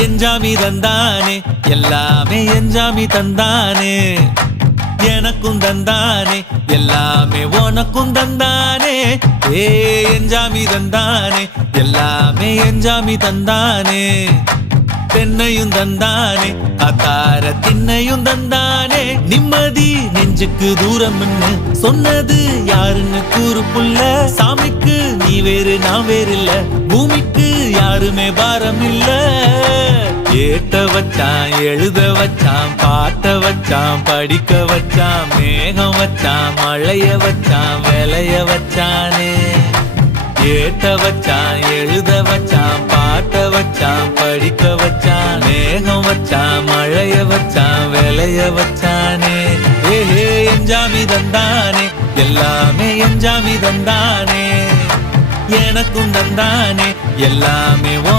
எஞ்சாமி தந்தானே எல்லாமே எஞ்சாமி தந்தானே எனக்கும் தந்தானே எல்லாமே உனக்கும் தந்தானே ஏ எஞ்சாமி தந்தானே எல்லாமே எஞ்சாமி தந்தானே தென்னையும் தந்தானே அத்தார திண்ணையும் தந்தானே நிம்மதி நெஞ்சுக்கு தூரம்னு சொன்னது யாருன்னு கூறு புள்ள சாமிக்கு நீ வேறு நான் வேறு இல்ல பூமிக்கு யாருமே பாரம் இல்ல ஏட்ட வச்சான் எழுத வச்சான் பாட்ட வச்சான் படிக்க வச்சான் மேகம் வச்சான் மழைய வச்சான் விளைய வச்சானே ஏட்ட வச்சான் எழுத வச்சான் பாட்ட வச்சான் படிக்க வச்சான் மேகம் வச்சான் மழைய வச்சான் விளைய வச்சானே ஏஹே எஞ்சாமி தந்தானே எல்லாமே எஞ்சாமி தந்தானே எனக்கும் தந்தானே எல்லாமே